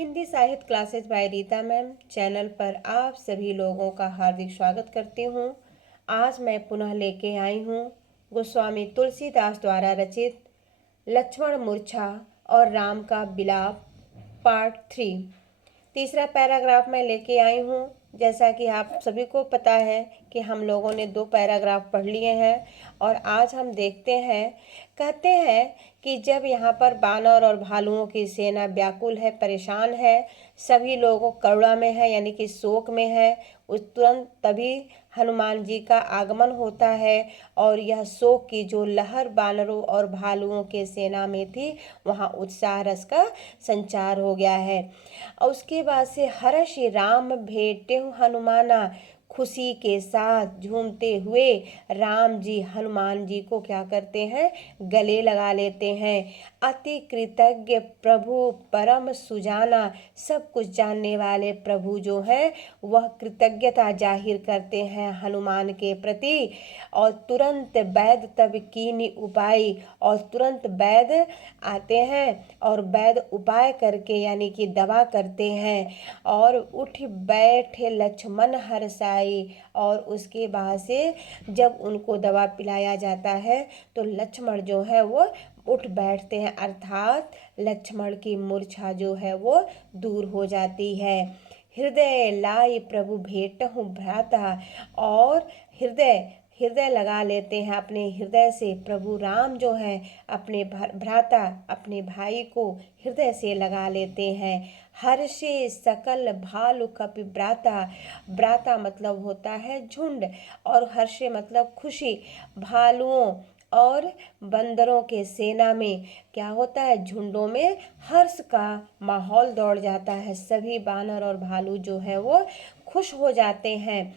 हिंदी साहित्य classes by Rita ma'am channel पर आप सभी लोगों का हार्दिक स्वागत करती हूँ। आज मैं पुनः लेके आई हूँ गोस्वामी तुलसीदास द्वारा रचित लक्ष्मण मूर्छा और राम का विलाप पार्ट 3। तीसरा पैराग्राफ मैं लेके आई हूँ। जैसा कि आप सभी को पता है कि हम लोगों ने 2 पैराग्राफ पढ़ लिए हैं और आज हम देखते हैं। कहते हैं कि जब यहाँ पर बानर और भालुओं की सेना व्याकुल है, परेशान है, सभी लोगों करुणा में है यानी कि शोक में है, उस तुरंत तभी हनुमान जी का आगमन होता है और यह शोक की जो लहर बानरों और भालुओं के सेना में थी वहाँ उत्साह रस का संचार हो गया है। और उसके बाद से हर्ष राम भेटे हनुमाना, खुशी के साथ झूमते हुए राम जी हनुमान जी को क्या करते हैं, गले लगा लेते हैं। अति कृतज्ञ प्रभु परम सुजाना, सब कुछ जानने वाले प्रभु जो है वह कृतज्ञता जाहिर करते हैं हनुमान के प्रति। और तुरंत वैद्य तब कीनी उपाय, और तुरंत वैद्य आते हैं और वैद्य उपाय करके यानी कि दवा करते हैं। और उठ बैठे लक्ष्मण हर्षाई, और उसके बाद से जब उनको दवा पिलाया जाता है तो लक्ष्मण जो है वो उठ बैठते हैं, अर्थात लक्ष्मण की मूर्छा जो है वो दूर हो जाती है। हृदय लाई प्रभु भेटहु भ्राता, और हृदय हृदय लगा लेते हैं अपने हृदय से। प्रभु राम जो है अपने भ्राता अपने भाई को हृदय से लगा लेते हैं। हर्षे सकल भालु कपि ब्राता, ब्राता मतलब होता है झुंड और हर्षे मतलब खुशी। भालुओं और बंदरों के सेना में क्या होता है, झुंडों में हर्ष का माहौल दौड़ जाता है। सभी बानर और भालू जो है वो खुश हो जाते हैं।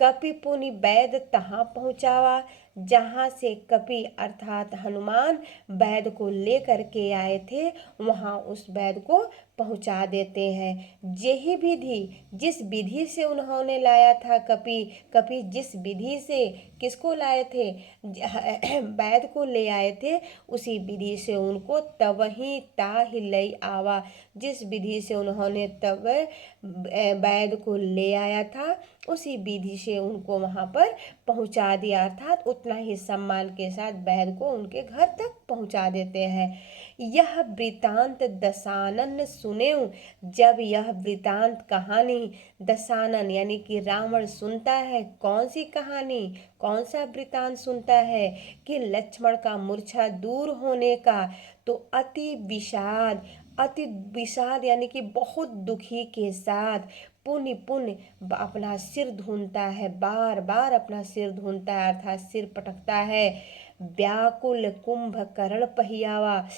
कपि पुनि वैद तहाँ पहुँचावा, जहाँ से कपि अर्थात हनुमान वैद को लेकर के आए थे वहाँ उस वैद को पहुँचा देते हैं। यही विधि जिस विधि से उन्होंने लाया था, कपि जिस विधि से किसको लाए थे, वैद को ले आए थे, उसी विधि से उनको तवही ताहि लई आवा। जिस विधि से उन्होंने तब वैद को ले आया था उसी विधि से उनको वहाँ पर पहुँचा दिया, अर्थात उतना ही सम्मान के साथ वैद को उनके घर तक पहुँचा देते हैं। यह वृतांत दशानन सुनेऊ, जब यह वृतांत कहानी दशानन यानी कि रावण सुनता है, कौन सी कहानी, कौन सा वृतांत सुनता है कि लक्ष्मण का मूर्छा दूर होने का, तो अति विषाद यानी कि बहुत दुखी के साथ पुण्य पुण्य अपना सिर धुनता है, बार बार अपना सिर धुनता है अर्थात सिर पटकता है। व्याकुल कुंभकर्ण पहियावा,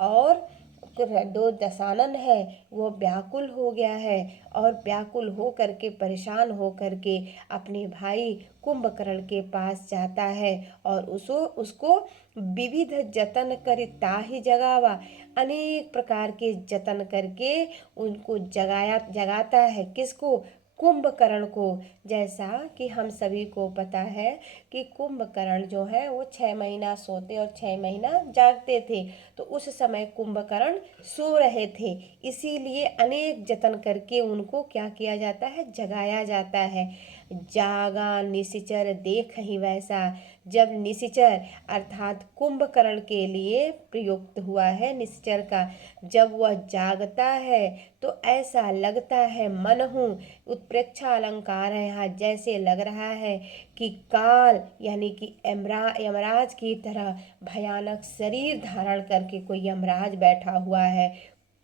और दो दशानन है वो व्याकुल हो गया है और व्याकुल हो करके परेशान हो करके अपने भाई कुंभकर्ण के पास जाता है और उसको विविध जतन कर ताहि जगावा, अनेक प्रकार के जतन करके उनको जगाता है। किसको, कुंभकर्ण को। जैसा कि हम सभी को पता है कि कुंभकर्ण जो है वो 6 महीना सोते और 6 महीना जागते थे, तो उस समय कुंभकर्ण सो रहे थे, इसीलिए अनेक जतन करके उनको क्या किया जाता है, जगाया जाता है। जागा निशिचर देख ही वैसा, जब निशिचर अर्थात कुंभकर्ण के लिए प्रयुक्त हुआ है निशिचर का, जब वह जागता है तो ऐसा लगता है मनहु, उत्प्रेक्षा अलंकार है यहाँ, जैसे लग रहा है कि काल यानी कि यमराज की तरह भयानक शरीर धारण करके कोई यमराज बैठा हुआ है।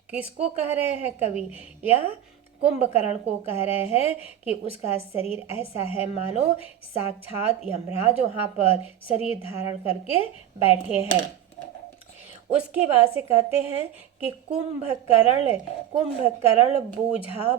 किसको कह रहे हैं कवि, या कुंभकर्ण को कह रहे हैं कि उसका शरीर ऐसा है मानो साक्षात यमराज वहाँ पर शरीर धारण करके बैठे हैं। उसके बाद से कहते हैं कि कुंभकर्ण बूझा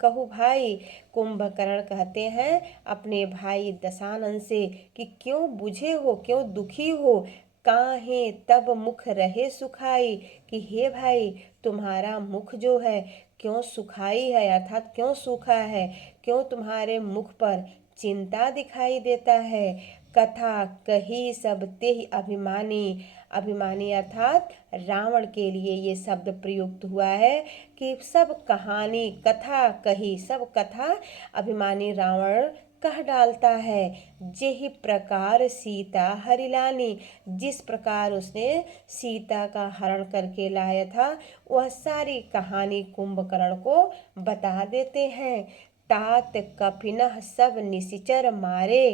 कहु भाई, कुंभकर्ण कहते हैं अपने भाई दशानन से कि क्यों बुझे हो, क्यों दुखी हो, काहे तब मुख रहे सुखाई, कि हे भाई तुम्हारा मुख जो है क्यों सुखाई है, अर्थात क्यों सूखा है, क्यों तुम्हारे मुख पर चिंता दिखाई देता है। कथा कही सब तेहि अभिमानी, अभिमानी अर्थात रावण के लिए ये शब्द प्रयुक्त हुआ है कि सब कहानी कथा कही, सब कथा अभिमानी रावण कह डालता है। जेहि प्रकार सीता हरिलानी, जिस प्रकार उसने सीता का हरण करके लाया था वह सारी कहानी कुंभकर्ण को बता देते हैं। तात कपिनह सब निशिचर मारे,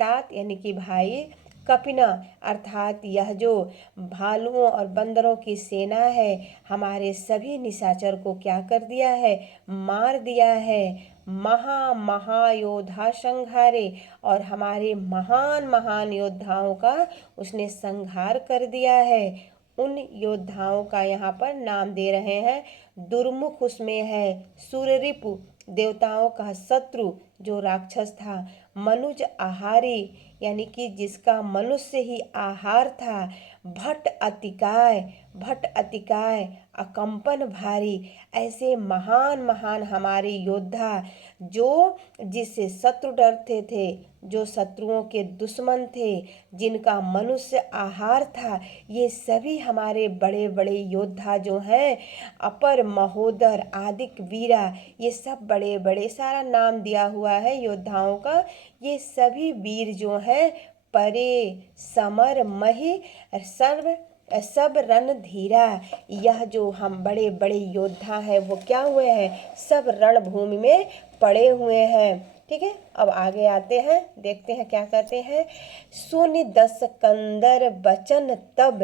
तात यानी कि भाई, कपिना अर्थात यह जो भालुओं और बंदरों की सेना है हमारे सभी निशाचर को क्या कर दिया है, मार दिया है। महायोद्धा संहारे, और हमारे महान महान योद्धाओं का उसने संहार कर दिया है। उन योद्धाओं का यहाँ पर नाम दे रहे हैं। दुर्मुख उसमें है सूर्यरिपु, देवताओं का शत्रु जो राक्षस था। मनुज आहारी यानी कि जिसका मनुष्य ही आहार था। भट अतिकाय, भट अतिकाय अकंपन भारी, ऐसे महान महान हमारे योद्धा जो जिससे शत्रु डरते थे, जो शत्रुओं के दुश्मन थे, जिनका मनुष्य आहार था, ये सभी हमारे बड़े बड़े योद्धा जो हैं, अपर महोदर आदिक वीरा, ये सब बड़े बड़े सारा नाम दिया हुआ है योद्धाओं का। ये सभी वीर जो हैं परे समर मही सर्व सब रणधीरा, यह जो हम बड़े बड़े योद्धा हैं वो क्या हुए हैं, सब रणभूमि में पड़े हुए हैं। ठीक है, अब आगे आते हैं, देखते हैं क्या कहते हैं। सुनि दस कंदर बचन तब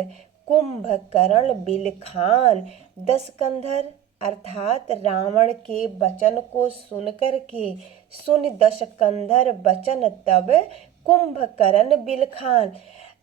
कुंभकर्ण बिलखान, दस कंधर अर्थात रावण के वचन को सुनकर के, सुन दस कंधर वचन तब कुंभकर्ण बिलखान,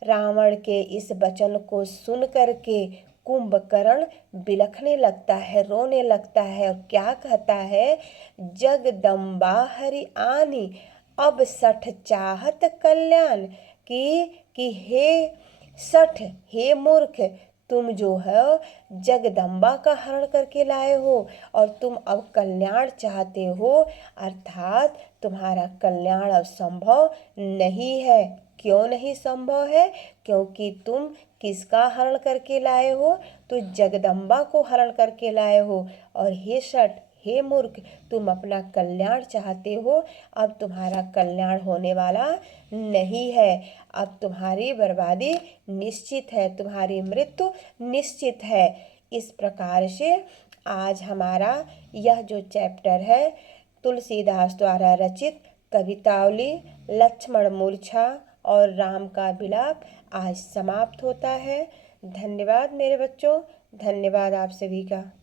रावण के इस वचन को सुन करके कुंभकर्ण बिलखने लगता है, रोने लगता है और क्या कहता है, जगदम्बा हरि आनी अब सठ चाहत कल्याण, कि हे सठ, हे मूर्ख, तुम जो है जगदम्बा का हरण करके लाए हो और तुम अब कल्याण चाहते हो, अर्थात तुम्हारा कल्याण अब संभव नहीं है। क्यों नहीं संभव है? क्योंकि तुम किसका हरण करके लाए हो, तो जगदम्बा को हरण करके लाए हो। और हे सठ, हे मूर्ख, तुम अपना कल्याण चाहते हो, अब तुम्हारा कल्याण होने वाला नहीं है, अब तुम्हारी बर्बादी निश्चित है, तुम्हारी मृत्यु निश्चित है। इस प्रकार से आज हमारा यह जो चैप्टर है तुलसीदास द्वारा रचित कवितावली लक्ष्मण मूर्छा और राम का विलाप आज समाप्त होता है। धन्यवाद मेरे बच्चों, धन्यवाद आप सभी का।